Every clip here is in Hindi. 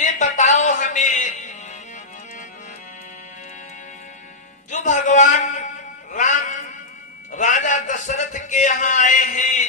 ये बताओ हमें, जो भगवान राम राजा दशरथ के यहां आए हैं,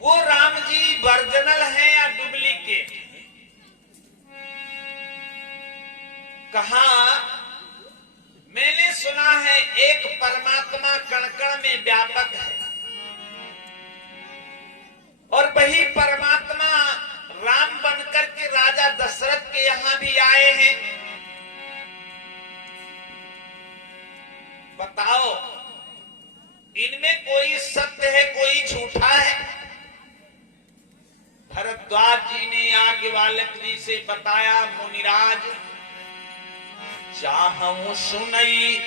वो राम जी ओरिजिनल हैं या डुप्लीकेट? कहा मैंने सुना है एक परमात्मा कण कण में व्यापक है और वही परमात्मा राम बनकर के राजा दशरथ के यहां भी आए हैं। बताओ इनमें कोई सत्य है, कोई झूठा है? भरद्वाज जी ने याज्ञवल्क्य जी से बताया, मुनिराज चाहूं सुनई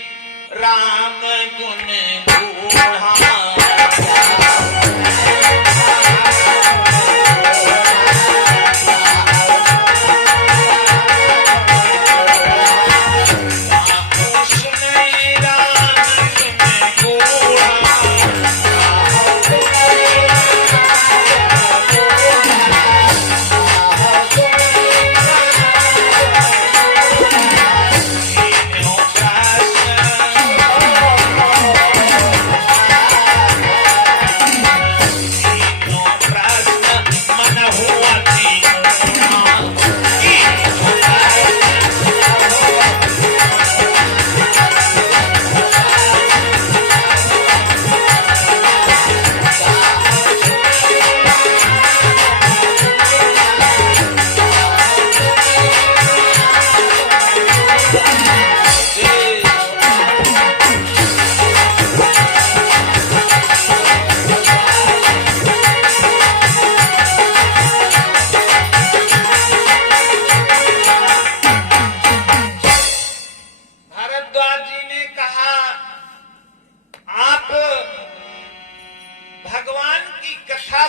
राम गुण बूढ़ा,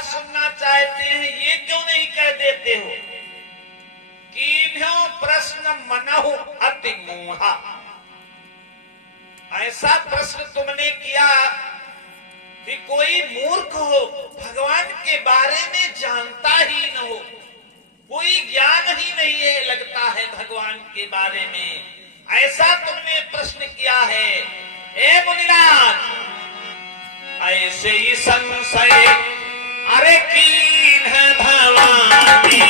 सुनना चाहते हैं, ये क्यों नहीं कह देते हो कि प्रश्न मनहु अति मूढ़ा? ऐसा प्रश्न तुमने किया कि कोई मूर्ख हो, भगवान के बारे में जानता ही न हो, कोई ज्ञान ही नहीं है लगता है भगवान के बारे में। ऐसा तुमने प्रश्न किया है। ए मुनिराज, ऐसे ही संशय अरे कीन है भवानी,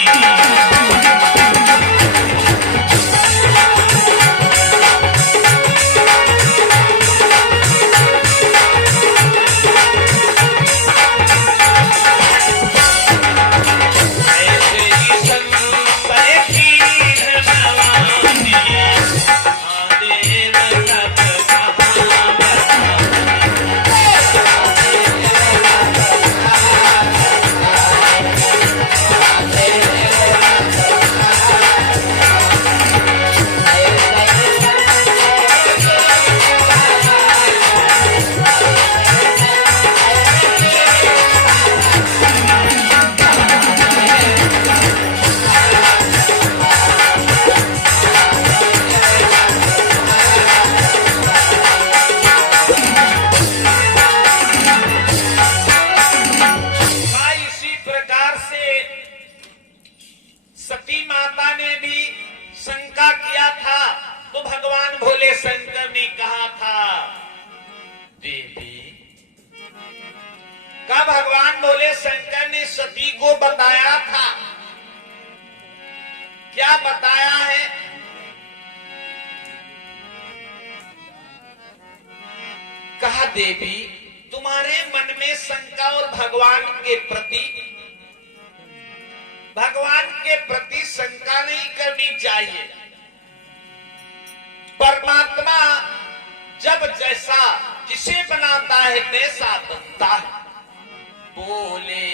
भगवान भोले शंकर ने सती को बताया था। क्या बताया है? कहा देवी तुम्हारे मन में शंका और भगवान के प्रति शंका नहीं करनी चाहिए। परमात्मा जब जैसा जिसे बनाता है वैसा बनता है। बोले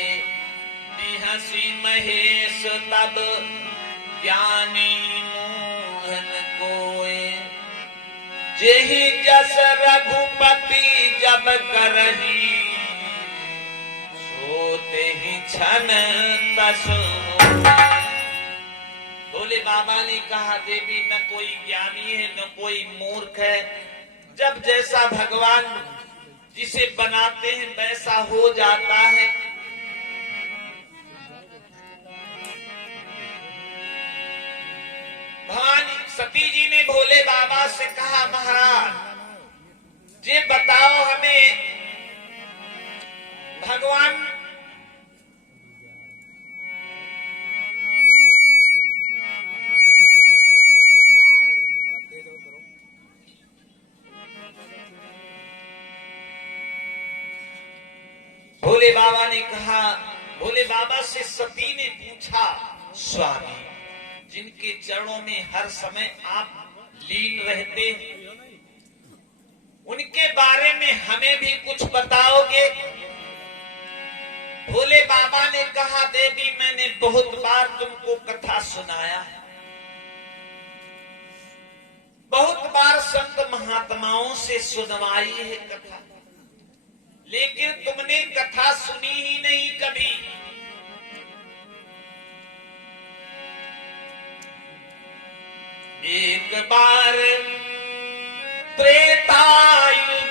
हंसी महेश तब ज्ञानी मोहन कोय, जेहि जस रघुपति जब करही, सोते ही छन तस। भोले बाबा ने कहा देवी न कोई ज्ञानी है न कोई मूर्ख है, जब जैसा भगवान जिसे बनाते हैं वैसा हो जाता है। भवानी सती जी ने भोले बाबा से कहा, महाराज ये बताओ हमें, भगवान भोले बाबा ने कहा, भोले बाबा से सती ने पूछा, स्वामी जिनके चरणों में हर समय आप लीन रहते हैं, उनके बारे में हमें भी कुछ बताओगे? भोले बाबा ने कहा, देवी मैंने बहुत बार तुमको कथा सुनाया है, बहुत बार संत महात्माओं से सुनवाई है कथा, लेकिन तुमने कथा सुनी ही नहीं कभी। एक बार त्रेता युग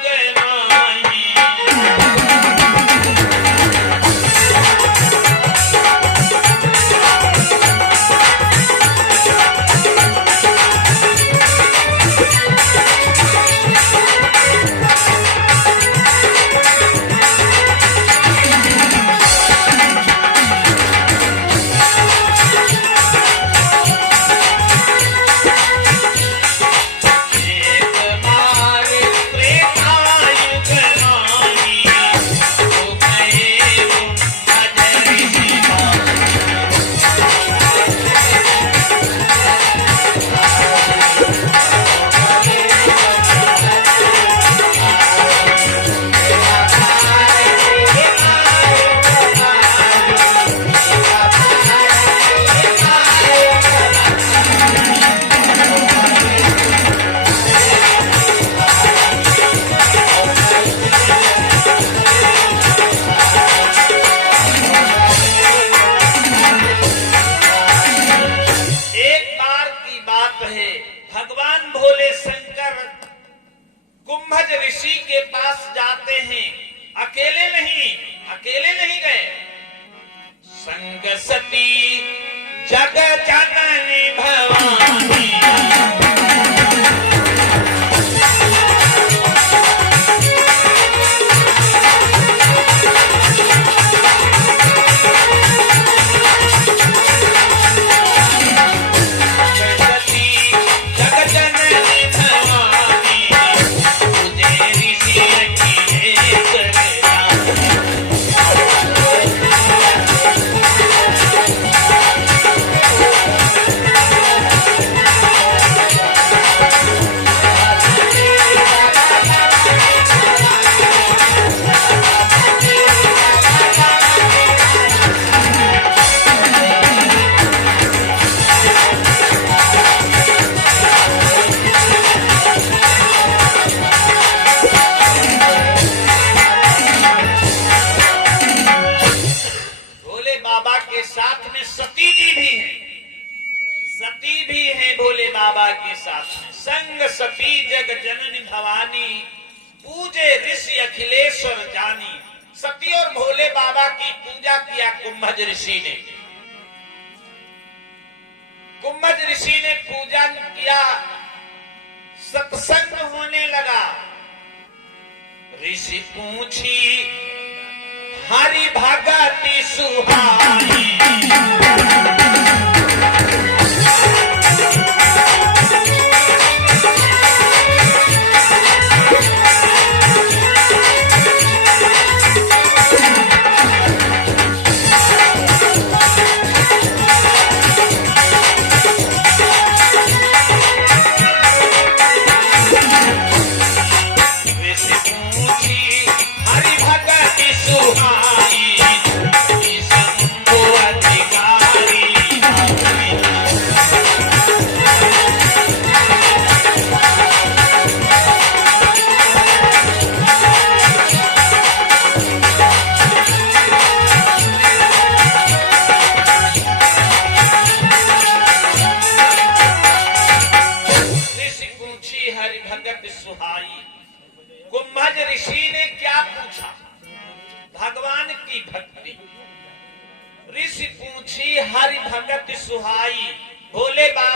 नाही, अकेले नहीं गए, संग सती जग जननी भवानी, बाबा के साथ संग सती जग जननी भवानी, पूजे ऋषि अखिलेश्वर जानी। सती और भोले बाबा की पूजा किया कुंभज ऋषि ने। कुंभज ऋषि ने पूजा किया, सत्संग होने लगा। ऋषि पूछी हरि भगति सुहाई, कुंभज ऋषि ने क्या पूछा? भगवान की भक्ति। ऋषि पूछी हरि भगत सुहाई, भोले बाबा